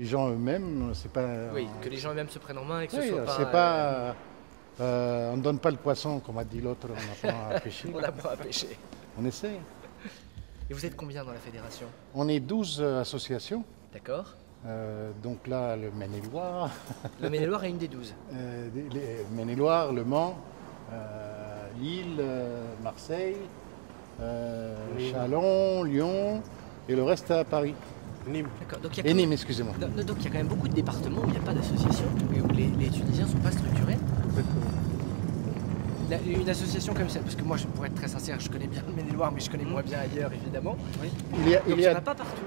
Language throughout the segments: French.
Les gens eux-mêmes, c'est pas... Oui, que les gens eux-mêmes se prennent en main et que ce Oui, soit pas... c'est pas... on ne donne pas le poisson, comme a dit l'autre, on apprend à pêcher. On apprend à pêcher. On essaie. Et vous êtes combien dans la fédération? On est 12 associations. D'accord. Donc là, le Maine-et-Loire. Le Maine-et-Loire est une des 12. Maine-et-Loire, Le Mans, Lille, Marseille, Châlons, Lyon et le reste à Paris. Nîmes. D'accord. Donc Et Nîmes, excusez-moi. Donc il y a quand même beaucoup de départements où il n'y a pas d'association et où les Tunisiens ne sont pas structurés. Une association comme celle, parce que moi, pour être très sincère, je connais bien le Maine-et-Loire, mais je connais moins bien ailleurs, évidemment. Oui. Donc il n'y en a pas partout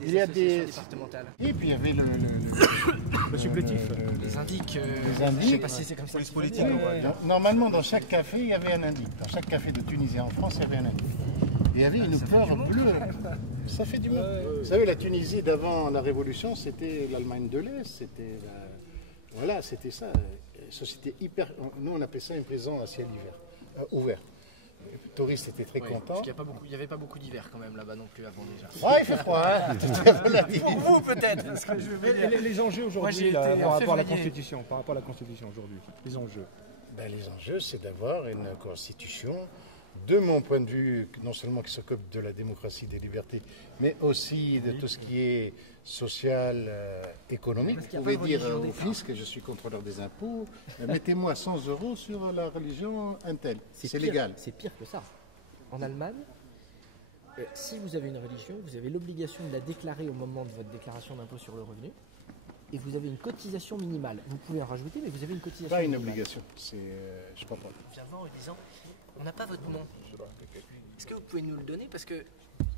des associations départementales. Et puis il y avait Le supplétif. Les indiques, les indiques. je ne sais pas si c'est comme ça. Police politique, Oui, on va dire. normalement, dans chaque café, il y avait un indique. Dans chaque café de Tunisie en France, il y avait un indique. Et il y avait une fleur bleue. Ça fait du monde. Vous savez, la Tunisie d'avant la Révolution, c'était l'Allemagne de l'Est. C'était voilà, c'était ça. Société hyper. Nous, on appelait ça une prison à ciel ouvert. Les touristes étaient très contents. Parce qu'il n'y avait pas beaucoup d'hiver quand même là-bas non plus avant déjà. Ouais, il fait froid. Hein. Pour vous peut-être. Parce que Les enjeux aujourd'hui par rapport à la Constitution, aujourd'hui, les enjeux. Ben, les enjeux, c'est d'avoir une constitution, de mon point de vue, non seulement qui s'occupe de la démocratie, des libertés, mais aussi de tout ce qui est social, économique. Vous pouvez dire au fisc que je suis contrôleur des impôts, mettez-moi 100 € sur la religion Intel. C'est légal. C'est pire que ça. En Allemagne, si vous avez une religion, vous avez l'obligation de la déclarer au moment de votre déclaration d'impôt sur le revenu. Et vous avez une cotisation minimale. Vous pouvez en rajouter, mais vous avez une cotisation Pas une minimale. obligation, je comprends. On vient voir en disant, on n'a pas votre nom. Est-ce que vous pouvez nous le donner? Parce que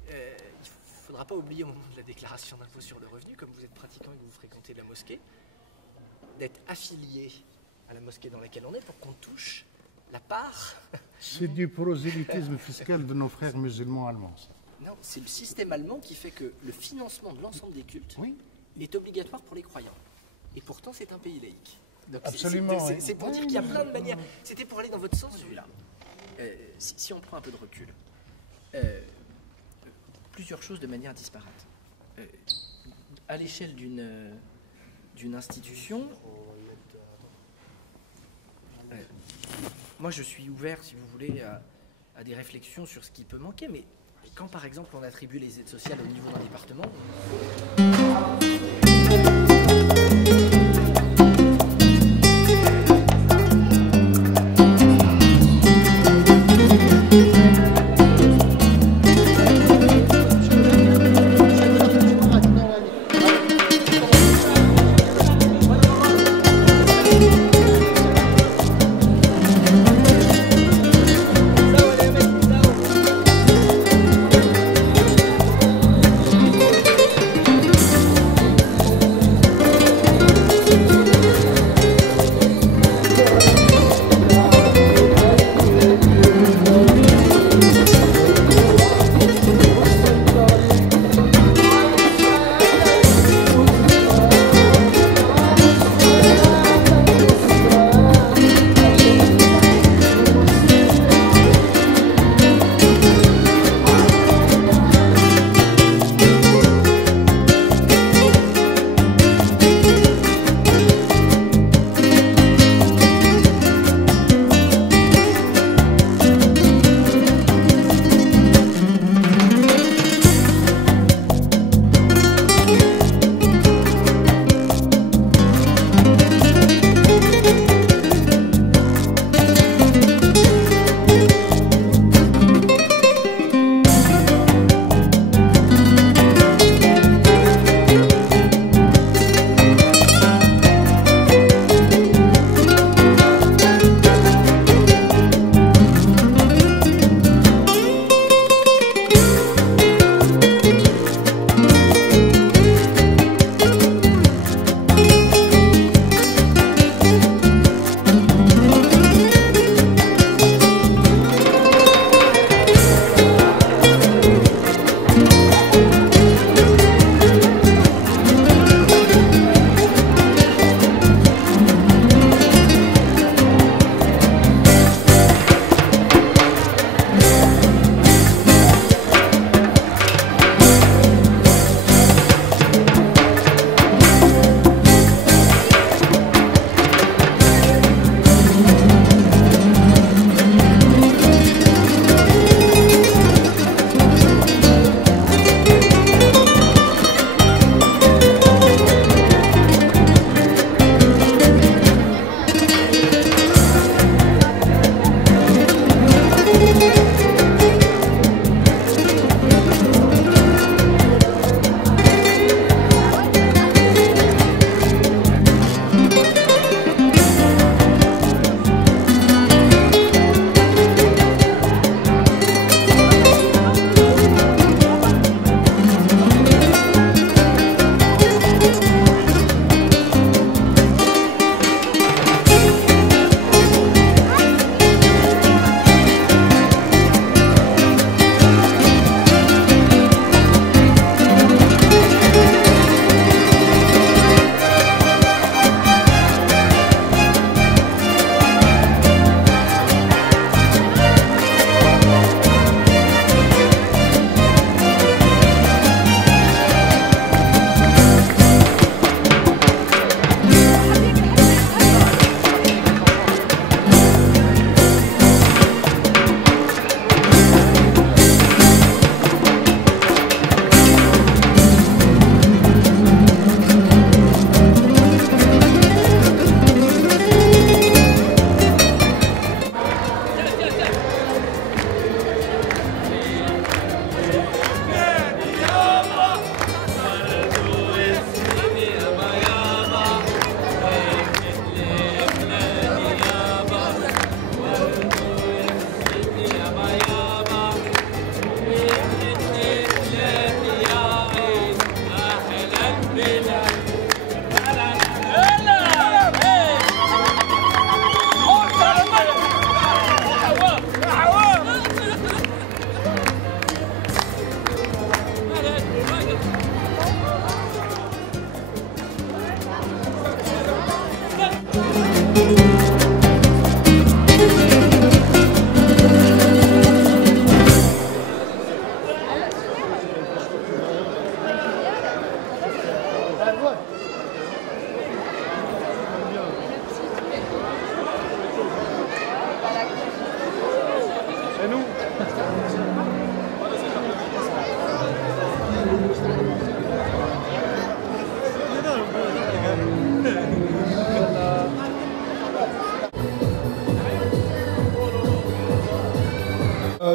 il ne faudra pas oublier au moment de la déclaration d'impôt sur le revenu, comme vous êtes pratiquant et que vous fréquentez la mosquée, d'être affilié à la mosquée dans laquelle on est pour qu'on touche la part. C'est du prosélytisme fiscal de nos frères musulmans allemands. Ça. Non, c'est le système allemand qui fait que le financement de l'ensemble des cultes est obligatoire pour les croyants. Et pourtant, c'est un pays laïque. Donc, absolument. C'est pour dire qu'il y a plein de manières. C'était pour aller dans votre sens, celui-là. Si on prend un peu de recul, plusieurs choses de manière disparate. À l'échelle d'une institution, moi je suis ouvert, si vous voulez, à des réflexions sur ce qui peut manquer, mais quand par exemple on attribue les aides sociales au niveau d'un département,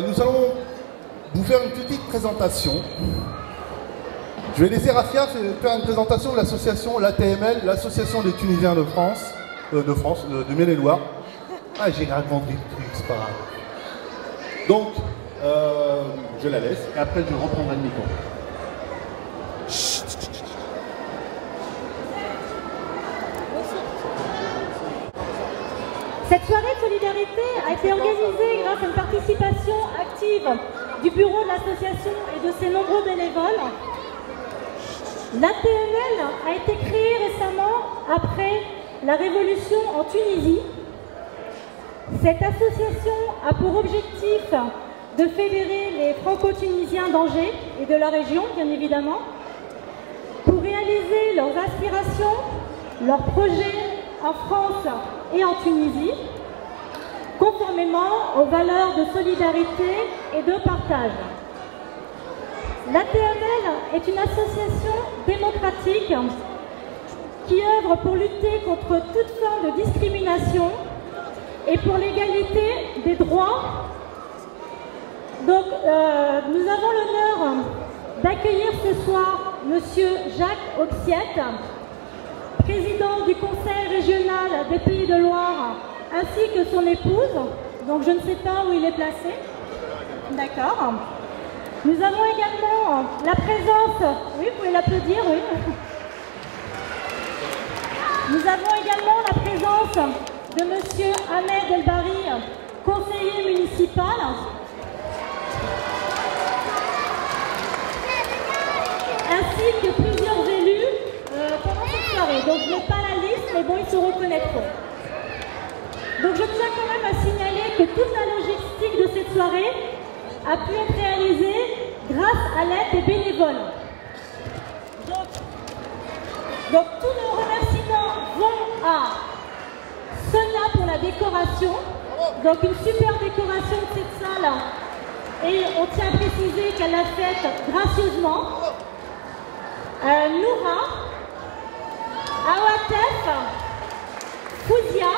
nous allons vous faire une petite présentation. Je vais laisser Rafia faire une présentation de l'association, l'ATML, l'Association des Tunisiens de France, de Maine-et-Loire. Ah, j'ai raconté le truc, c'est pas grave. Donc, je la laisse. Et après, je reprendrai le micro. Cette soirée de solidarité a été organisée grâce à une participation active du bureau de l'association et de ses nombreux bénévoles. L'ATML a été créée récemment après la révolution en Tunisie. Cette association a pour objectif de fédérer les franco-tunisiens d'Angers et de la région, bien évidemment, pour réaliser leurs aspirations, leurs projets en France et en Tunisie, conformément aux valeurs de solidarité et de partage. L'ATML est une association démocratique qui œuvre pour lutter contre toute forme de discrimination et pour l'égalité des droits. Donc, nous avons l'honneur d'accueillir ce soir M. Jacques Auxiette, président du Conseil régional des Pays de Loire, ainsi que son épouse. Donc, je ne sais pas où il est placé. D'accord. Nous avons également la présence... Oui, vous pouvez l'applaudir, oui. Nous avons également la présence de M. Ahmed Elbari, conseiller municipal. Ainsi que plusieurs élus pendant cette soirée. Donc je n'ai pas la liste, mais bon, ils se reconnaîtront. Donc je tiens quand même à signaler que toute la logistique de cette soirée a pu être réalisée grâce à l'aide des bénévoles. Donc tous nos remerciements vont à Sonia pour la décoration. Donc une super décoration de cette salle. Et on tient à préciser qu'elle l'a faite gracieusement. Noura, Awatef, Fouzia,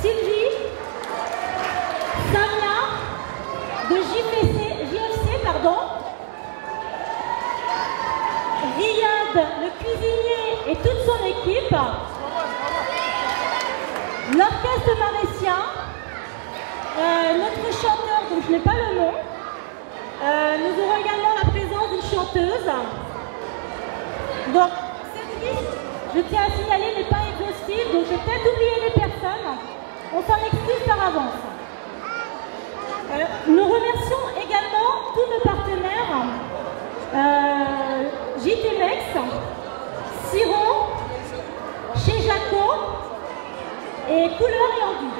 Sylvie, Samia, de JFC, Riyad, le cuisinier et toute son équipe, l'orchestre Marétien, notre chanteur, dont je n'ai pas le nom, nous aurons également la présence d'une chanteuse. Donc, cette liste, je tiens à signaler, n'est pas exhaustive, donc j'ai peut-être oublié des personnes. On s'en excuse par avance. Nous remercions également tous nos partenaires, JTMEX, Siron, chez Jaco et Couleur et Envie.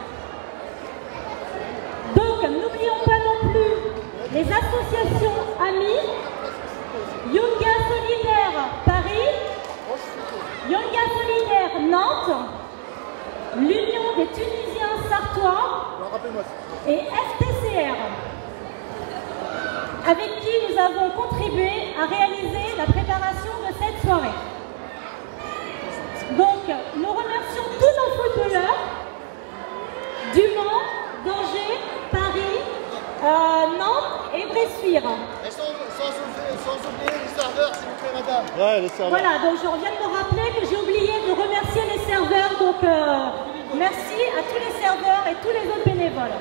Donc, n'oublions pas non plus les associations amies, Yunga Solidaire Paris, Yunga Solidaire Nantes, l'Union des Tunisiens Sartois et FTCR, avec qui nous avons contribué à réaliser la préparation de cette soirée. Donc, nous remercions tous nos footballeurs du Mans, d'Angers, Paris, Nantes et Bressuire. Et sans oublier les serveurs, s'il vous plaît, madame. Ouais, les serveurs. Voilà, donc je reviens de me rappeler que j'ai oublié de remercier les serveurs, donc merci à tous les serveurs et tous les autres bénévoles.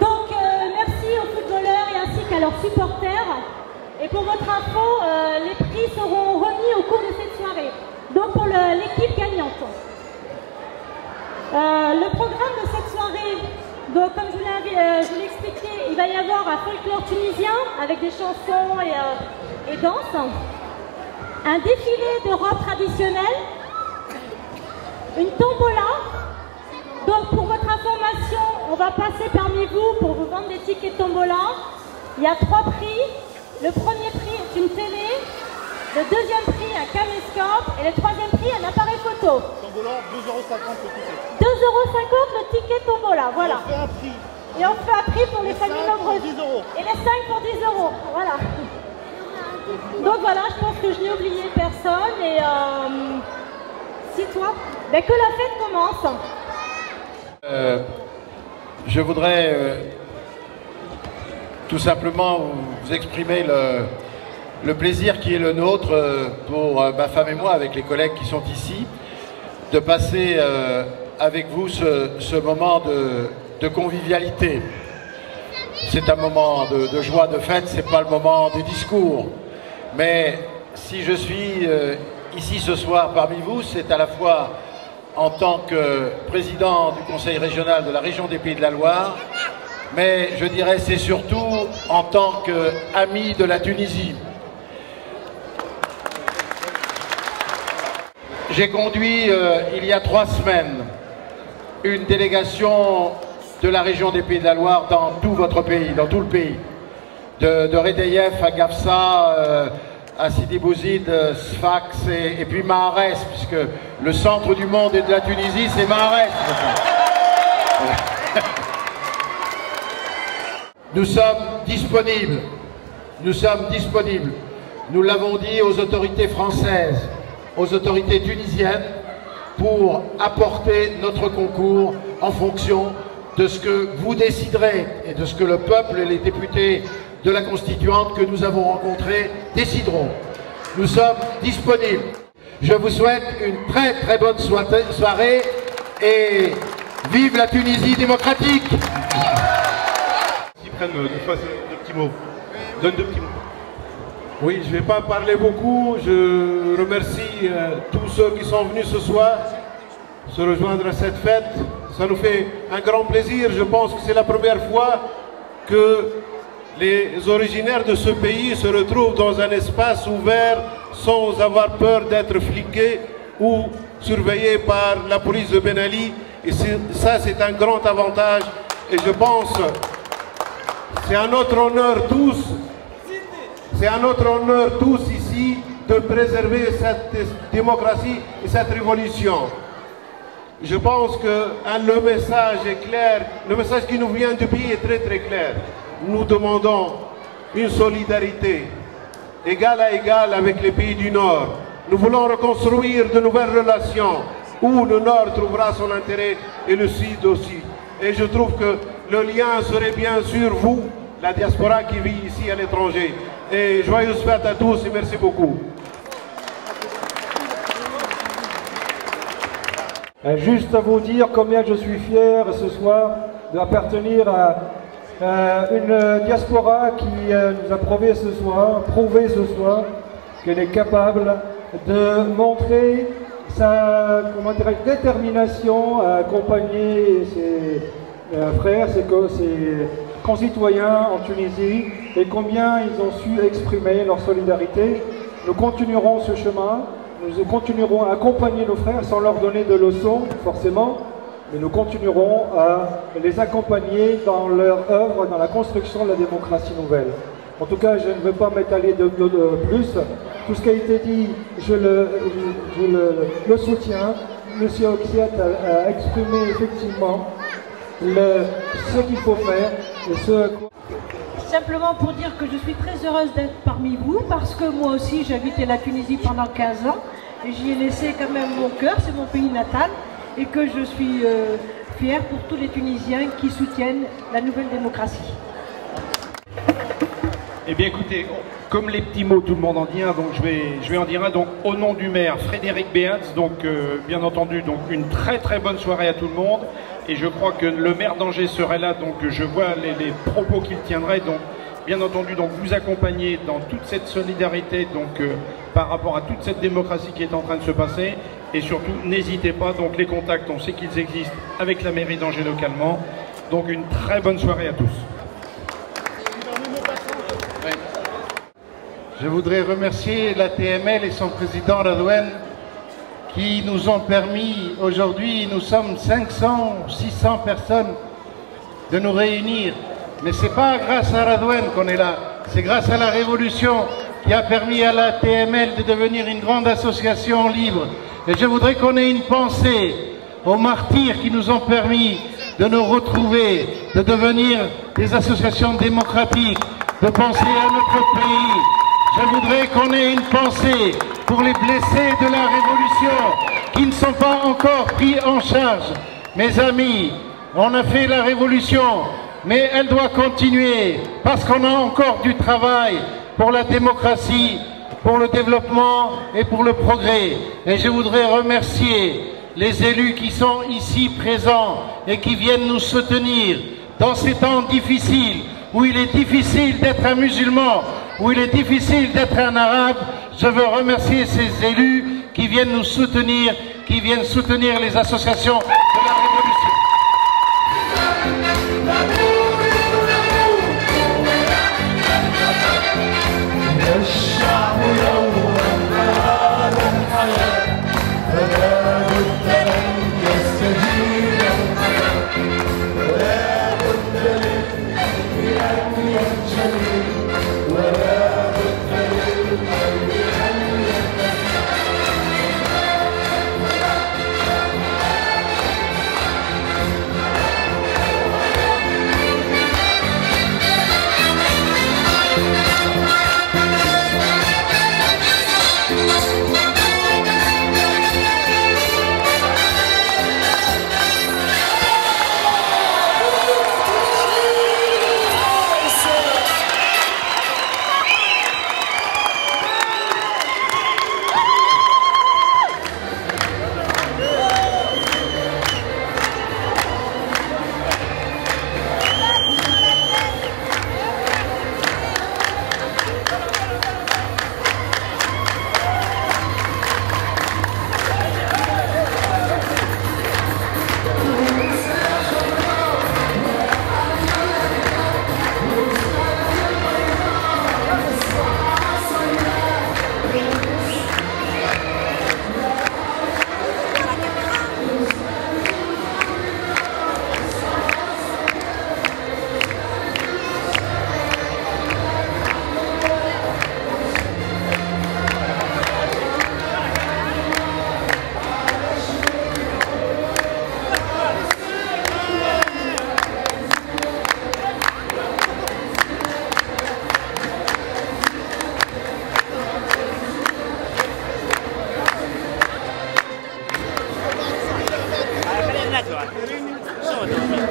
Donc merci aux footballeurs et ainsi qu'à leurs supporters. Et pour votre info, les prix seront remis au cours de cette soirée, donc pour l'équipe gagnante. Le programme de cette soirée, donc comme je vous l'ai expliqué, il va y avoir un folklore tunisien avec des chansons et danses, un défilé de robe traditionnelle, une tombola. Donc pour votre information, on va passer parmi vous pour vous vendre des tickets de tombola. Il y a 3 prix. Le premier prix est une télé, le deuxième prix un caméscope et le troisième prix un appareil photo. Tombola, 2,50 € le ticket. 2,50 € le ticket tombola, voilà. On fait un prix. Et on fait un prix pour les familles nombreuses. 10 €. Et les 5 pour 10 €, voilà. Donc voilà, je pense que je n'ai oublié personne et si toi, ben que la fête commence. je voudrais tout simplement vous exprimer le plaisir qui est le nôtre pour ma femme et moi, avec les collègues qui sont ici, de passer avec vous ce moment de convivialité. C'est un moment de joie, de fête, c'est pas le moment des discours. Mais si je suis ici ce soir parmi vous, c'est à la fois en tant que président du Conseil régional de la région des Pays de la Loire, mais je dirais c'est surtout en tant qu'ami de la Tunisie. J'ai conduit il y a 3 semaines une délégation de la région des Pays de la Loire dans tout votre pays, dans tout le pays. De Redeïef à Gafsa, à Sidi Bouzid, Sfax et puis Mahares, puisque le centre du monde et de la Tunisie, c'est Mahares. Nous sommes disponibles. Nous sommes disponibles. Nous l'avons dit aux autorités françaises, aux autorités tunisiennes, pour apporter notre concours en fonction de ce que vous déciderez et de ce que le peuple et les députés de la Constituante que nous avons rencontrés décideront. Nous sommes disponibles. Je vous souhaite une très très bonne soirée et vive la Tunisie démocratique. S'ils prennent deux petits mots. Donne 2 petits mots. Oui, je ne vais pas parler beaucoup. Je remercie tous ceux qui sont venus ce soir se rejoindre à cette fête. Ça nous fait un grand plaisir. Je pense que c'est la première fois que les originaires de ce pays se retrouvent dans un espace ouvert sans avoir peur d'être fliqués ou surveillés par la police de Ben Ali. Et ça, c'est un grand avantage. Et je pense que c'est à notre honneur tous, ici de préserver cette démocratie et cette révolution. Je pense que le message est clair, le message qui nous vient du pays est très très clair. Nous demandons une solidarité égale à égale avec les pays du Nord. Nous voulons reconstruire de nouvelles relations où le Nord trouvera son intérêt et le Sud aussi. Et je trouve que le lien serait bien sûr vous, la diaspora qui vit ici à l'étranger. Et joyeuses fêtes à tous et merci beaucoup. Juste à vous dire combien je suis fier ce soir d'appartenir à une diaspora qui nous a prouvé ce soir qu'elle est capable de montrer sa détermination à accompagner ses frères, ses concitoyens en Tunisie et combien ils ont su exprimer leur solidarité. Nous continuerons ce chemin, nous continuerons à accompagner nos frères sans leur donner de leçons forcément, mais nous continuerons à les accompagner dans leur œuvre, dans la construction de la démocratie nouvelle. En tout cas, je ne veux pas m'étaler de plus. Tout ce qui a été dit, je le soutiens. Monsieur Oxiat a exprimé effectivement ce qu'il faut faire et ce... Simplement pour dire que je suis très heureuse d'être parmi vous, parce que moi aussi j'ai habité la Tunisie pendant 15 ans et j'y ai laissé quand même mon cœur, c'est mon pays natal, et que je suis fière pour tous les Tunisiens qui soutiennent la nouvelle démocratie. Eh bien écoutez, comme les petits mots, tout le monde en dit un, donc je vais en dire un. Donc au nom du maire Frédéric Béatz, donc bien entendu, donc une très très bonne soirée à tout le monde. Et je crois que le maire d'Angers serait là, donc je vois les propos qu'il tiendrait. Donc bien entendu, donc vous accompagner dans toute cette solidarité, donc par rapport à toute cette démocratie qui est en train de se passer. Et surtout, n'hésitez pas, donc les contacts, on sait qu'ils existent avec la mairie d'Angers localement. Donc une très bonne soirée à tous. Je voudrais remercier la TML et son président Radouane qui nous ont permis, aujourd'hui nous sommes 500, 600 personnes, de nous réunir. Mais ce n'est pas grâce à Radouane qu'on est là, c'est grâce à la révolution qui a permis à la TML de devenir une grande association libre. Et je voudrais qu'on ait une pensée aux martyrs qui nous ont permis de nous retrouver, de devenir des associations démocratiques, de penser à notre pays. Je voudrais qu'on ait une pensée pour les blessés de la Révolution qui ne sont pas encore pris en charge. Mes amis, On a fait la révolution, mais elle doit continuer parce qu'on a encore du travail pour la démocratie, pour le développement et pour le progrès. Et je voudrais remercier les élus qui sont ici présents et qui viennent nous soutenir dans ces temps difficiles, où il est difficile d'être un musulman, où il est difficile d'être un arabe. Je veux remercier ces élus qui viennent nous soutenir, qui viennent soutenir les associations de la Révolution. Sono